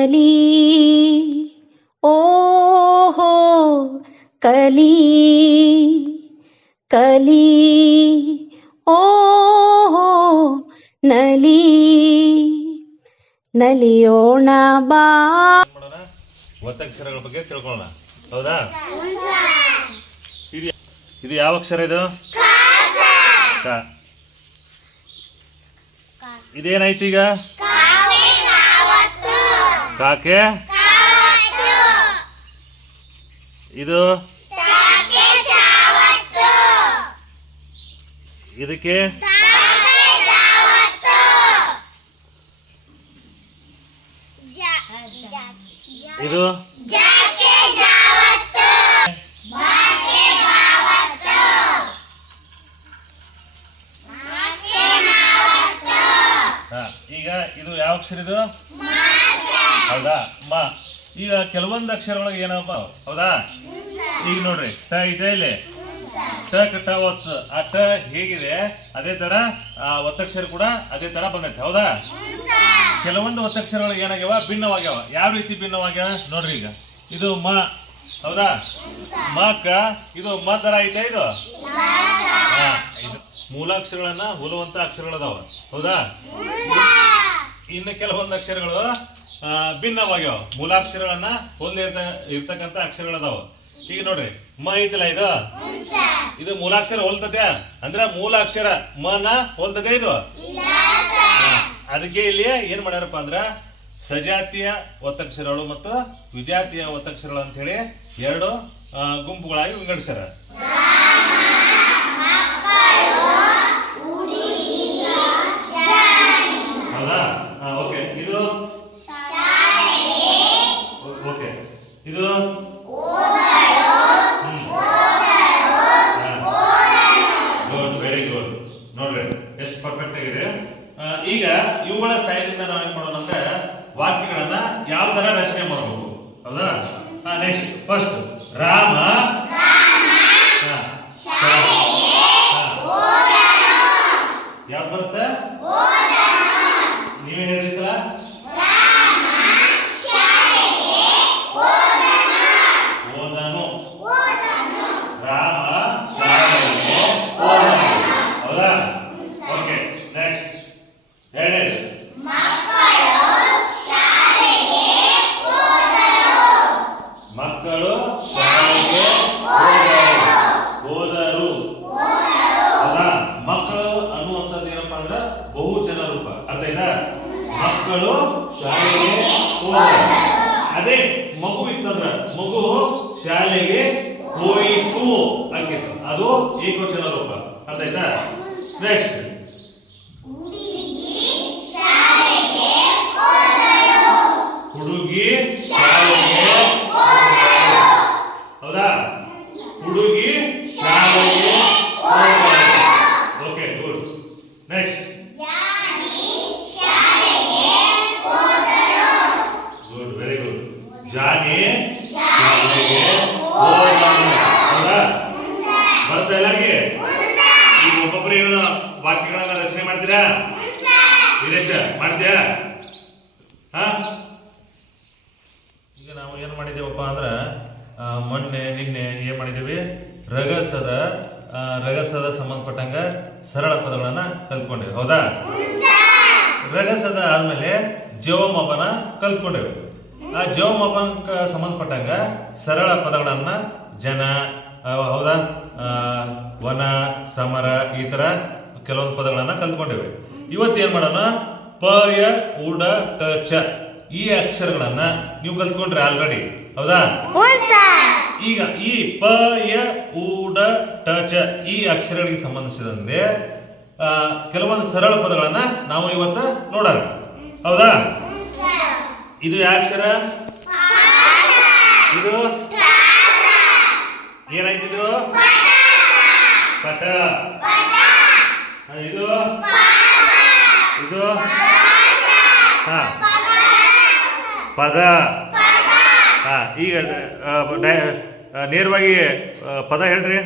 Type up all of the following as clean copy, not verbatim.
ನಲಿ ಓಹೋ ಕಲಿ ಕಲಿ ಓಹೋ ನಲಿ ನಲಿಯೋಣ ಬಾ. ಒತ್ತಕ್ಷರಗಳ ಬಗ್ಗೆ ತಿಳ್ಕೊಳ್ಳೋಣ. ಹೌದಾ? ಇದು ಯಾವ ಅಕ್ಷರ ಇದು? ಕ. ಇದೇನಾಯ್ತು ಈಗ? ಕಾಕೆ. ಇದು ಇದಕ್ಕೆ ಇದು ಈಗ ಇದು ಯಾವ ಅಕ್ಷರ ಇದು? ಹೌದಾ? ಮ. ಈಗ ಕೆಲವೊಂದು ಅಕ್ಷರಗಳಿಗೆ ಏನಪ್ಪ, ಹೌದಾ? ಈಗ ನೋಡ್ರಿ, ಟ ಇದೆ ಇಲ್ಲಿ, ಟ ಟ ಒತ್ತು. ಆ ಟ ಹೇಗಿದೆ ಅದೇ ತರ ಆ ಒತ್ತಕ್ಷರ ಕೂಡ ಅದೇ ತರ ಬಂದೈತೆ. ಹೌದಾ? ಕೆಲವೊಂದು ಒತ್ತಕ್ಷರಗಳಿಗೆ ಏನಾಗ್ಯಾವ? ಭಿನ್ನವಾಗ್ಯಾವ. ಯಾವ ರೀತಿ ಭಿನ್ನವಾಗ್ಯಾವ ನೋಡ್ರಿ. ಈಗ ಇದು ಮ, ಹೌದಾ? ಮಕ. ಇದು ಮ ತರ ಐತೆ ಇದು. ಇದು ಮೂಲಾಕ್ಷರಗಳನ್ನ ಹೋಲುವಂತ ಅಕ್ಷರಗಳದಾವ. ಹೌದಾ? ಇನ್ನು ಕೆಲವೊಂದು ಅಕ್ಷರಗಳು ಭಿನ್ನವಾಗ್ಯಾವ. ಮೂಲಾಕ್ಷರಗಳನ್ನ ಹೋಲಿ ಇರ್ತಕ್ಕಂಥ ಅಕ್ಷರಗಳದಾವ. ಈಗ ನೋಡ್ರಿ, ಮ ಐತಿಲ್ಲ ಇದು, ಇದು ಮೂಲಾಕ್ಷರ ಹೋಲ್ತತೆ ಅಂದ್ರೆ ಮೂಲಾಕ್ಷರ ಮನ ಹೋಲ್ತತೆ ಇದು. ಅದಕ್ಕೆ ಇಲ್ಲಿ ಏನ್ ಮಾಡ್ಯಾರಪ್ಪ ಅಂದ್ರ ಸಜಾತಿಯ ಒತ್ತಕ್ಷರಗಳು ಮತ್ತು ವಿಜಾತಿಯ ಒತ್ತಕ್ಷರಗಳು ಅಂತ ಹೇಳಿ ಎರಡು ಗುಂಪುಗಳಾಗಿ ವಿಂಗಡಿಸ್ಯಾರ. ಹೌದಾ? ಓಕೆ. ಇದು ಓಕೆ. ಇದು ಗುಡ್, ವೆರಿ ಗುಡ್. ನೋಡ್ರಿ ಎಷ್ಟು ಪರ್ಫೆಕ್ಟ್ ಆಗಿದೆ. ಈಗ ಇವುಗಳ ಸಹಾಯದಿಂದ ನಾವು ಏನ್ ಮಾಡೋಣ ಅಂದ್ರೆ ವಾಕ್ಯಗಳನ್ನ ಯಾವ ತರ ರಚನೆ ಮಾಡಬಹುದು. ಹೌದಾ? ನೆಕ್ಸ್ಟ್ ಫಸ್ಟ್ ರಾಮ ಯಾವ್ದು ಬರುತ್ತೆ? ನೀವೇ ಹೇಳಿ ಸಲ. ಓದನು. ರಾಮ ಶಾಲೆಗೆ ಹೋದನು. ಹೌದಾ? ಓಕೆ. ನೆಕ್ಸ್ಟ್ ಎರಡನೇದು ಮಕ್ಕಳು ಶಾಲೆಗೆ ಹೋದರು. ಹೌದಾ? ಮಕ್ಕಳು ಅನ್ನುವಂಥದ್ದು ಏನಪ್ಪಾ ಅಂದ್ರೆ ಬಹುವಚನ ರೂಪ. ಅರ್ಥ ಆಯ್ತಾ? ಮಕ್ಕಳು ಶಾಲೆಗೆ ಹೋದರು. ಅದೇ ಮಗು ಇತ್ತಂದ್ರ ಮಗು ಶಾಲೆಗೆ ಹೋಯಿತು ಆಗಿತ್ತು, ಅದು ಏಕವಚನ ರೂಪ. ಅರ್ಥ ಆಯ್ತಾ? ನೆಕ್ಸ್ಟ್ ಹುಡುಗಿ ಶಾಲೆಗೆ. ಹೌದಾ? ಹುಡುಗಿ ಶಾಲೆಗೆ. Okay, good. Next good, very good. Johnny ಶಾಲೆಗೆ ಹೋದನು. ಹೌದಾ? ಬರ್ತಾ ಎಲ್ಲರಿಗೆ? ಈಗ ಒಬ್ಬೊಬ್ಬರು ಏನು ವಾಕ್ಯಗಳನ್ನ ರಚನೆ ಮಾಡ್ತೀರಾ? ವೀರೇಶ ಮಾಡ್ತೀಯಾ? ಈಗ ನಾವು ಏನ್ ಮಾಡಿದೇವಪ್ಪ ಅಂದ್ರೆ ಮೊನ್ನೆ ನಿನ್ನೆ ಏನ್ ಮಾಡಿದೀವಿ? ರಗಸದ ಸಂಬಂಧಪಟ್ಟಂಗ ಸರಳ ಪದಗಳನ್ನ ಕಲ್ತ್ಕೊಂಡೇವೆ. ಹೌದಾ? ರಗಸದ ಆದ್ಮೇಲೆ ಜವಮಾಪನ ಕಲ್ತ್ಕೊಂಡೇವೆ. ಆ ಜವಮಾಪನಕ್ಕೆ ಸಂಬಂಧಪಟ್ಟಂಗ ಸರಳ ಪದಗಳನ್ನ ಜನ, ಹೌದಾ, ವನ, ಸಮರ, ಈ ತರ ಕೆಲವೊಂದು ಪದಗಳನ್ನ ಕಲ್ತ್ಕೊಂಡೇವೆ. ಇವತ್ತು ಏನ್ ಮಾಡೋಣ? ಪ, ಯ, ಉಡ, ಟ, ಚ ಈ ಅಕ್ಷರಗಳನ್ನ ನೀವು ಕಲ್ತ್ಕೊಂಡ್ರೆ ಆಲ್ರೆಡಿ. ಹೌದಾ? ಈಗ ಈ ಪ, ಯ, ಉಡ, ಟ, ಚ ಈ ಅಕ್ಷರಗಳಿಗೆ ಸಂಬಂಧಿಸಿದಂತೆ ಕೆಲವೊಂದು ಸರಳ ಪದಗಳನ್ನ ನಾವು ಇವತ್ತು ನೋಡೋಣ. ಹೌದಾ? ಇದು ಯಾವ ಅಕ್ಷರ? ಇದು ಏನಾಯ್ತಿದು? ಪಟ. ಇದು ಇದು ಪದ. ಈಗ ನೇರವಾಗಿ ಪದ ಹೇಳ್ರಿ.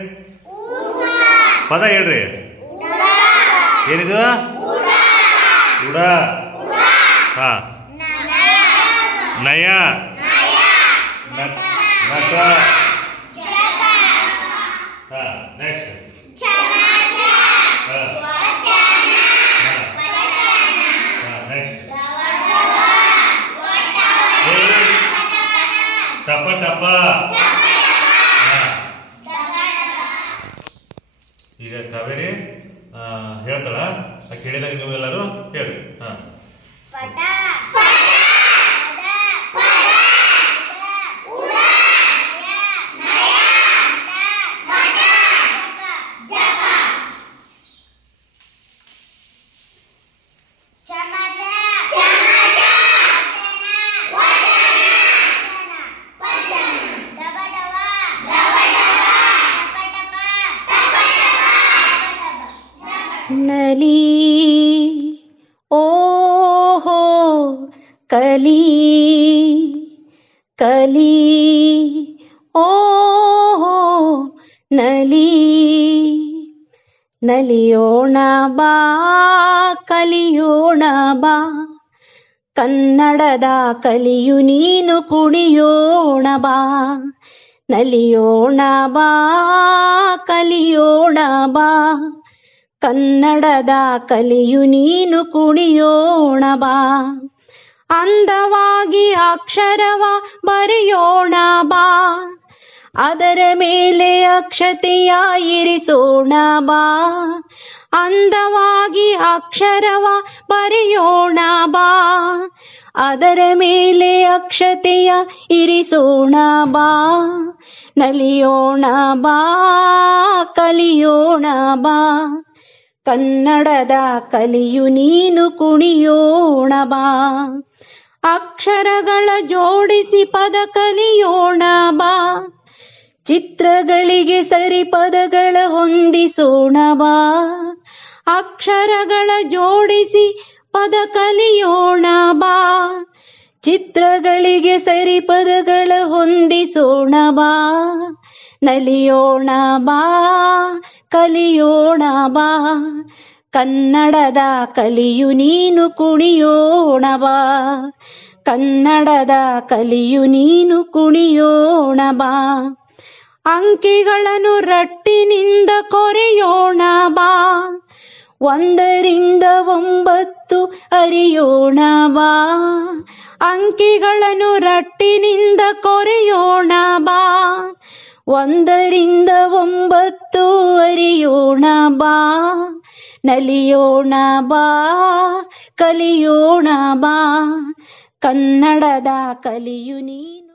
ಪದ ಹೇಳ್ರಿ. ಏನಿದು? ಉಡ. ನಯ ನಟ ನೆಕ್ಸ್ಟ್ ಟಪ ಟಪ. ಈಗ ಕಾವೇರಿ ಹೇಳ್ತಾಳ, ಕೇಳಿದಾಗ ನೀವೆಲ್ಲರೂ ಹೇಳಿ. ನಲಿ ಓಹೋ ಕಲಿ ಕಲಿ ಓಹೋ ನಲಿ ನಲಿಯೋಣ ಬಾ ಕಲಿಯೋಣ ಬಾ ಕನ್ನಡದ ಕಲಿಯು ನೀನು ಕುಣಿಯೋಣ ಬಾ ನಲಿಯೋಣ ಬಾ ಕಲಿಯೋಣ ಬಾ ಕನ್ನಡದ ಕಲಿಯು ನೀನು ಕುಣಿಯೋಣ ಬಾ ಅಂದವಾಗಿ ಅಕ್ಷರವ ಬರೆಯೋಣ ಬಾ ಅದರ ಮೇಲೆ ಅಕ್ಷತೆಯ ಇರಿಸೋಣ ಬಾ ಅಂದವಾಗಿ ಅಕ್ಷರವ ಬರೆಯೋಣ ಬಾ ಅದರ ಮೇಲೆ ಅಕ್ಷತೆಯ ಇರಿಸೋಣ ಬಾ ನಲಿಯೋಣ ಬಾ ಕಲಿಯೋಣ ಬಾ ಕನ್ನಡದ ಕಲಿಯು ನೀನು ಕುಣಿಯೋಣ ಬಾ ಅಕ್ಷರಗಳ ಜೋಡಿಸಿ ಪದ ಕಲಿಯೋಣ ಬಾ ಚಿತ್ರಗಳಿಗೆ ಸರಿ ಪದಗಳ ಹೊಂದಿಸೋಣ ಬಾ ಅಕ್ಷರಗಳ ಜೋಡಿಸಿ ಪದ ಕಲಿಯೋಣ ಬಾ ಚಿತ್ರಗಳಿಗೆ ಸರಿ ಪದಗಳ ಹೊಂದಿಸೋಣ ಬಾ ನಲಿಯೋಣ ಬಾ ಕಲಿಯೋಣ ಬಾ ಕನ್ನಡದ ಕಲಿಯು ನೀನು ಕುಣಿಯೋಣ ಬಾ ಕನ್ನಡದ ಕಲಿಯು ನೀನು ಕುಣಿಯೋಣ ಬಾ ಅಂಕಿಗಳನ್ನು ರಟ್ಟಿನಿಂದ ಕೊರೆಯೋಣ ಬಾ 1 ರಿಂದ 9 ಅರಿಯೋಣ ಬಾ ಅಂಕಿಗಳನ್ನು ರಟ್ಟಿನಿಂದ ಕೊರೆಯೋಣ ಬಾ 1 ರಿಂದ 9 ಅರಿಯೋಣ ಬಾ ನಲಿಯೋಣ ಬಾ ಕಲಿಯೋಣ ಬಾ ಕನ್ನಡದ ಕಲಿಯು ನೀನು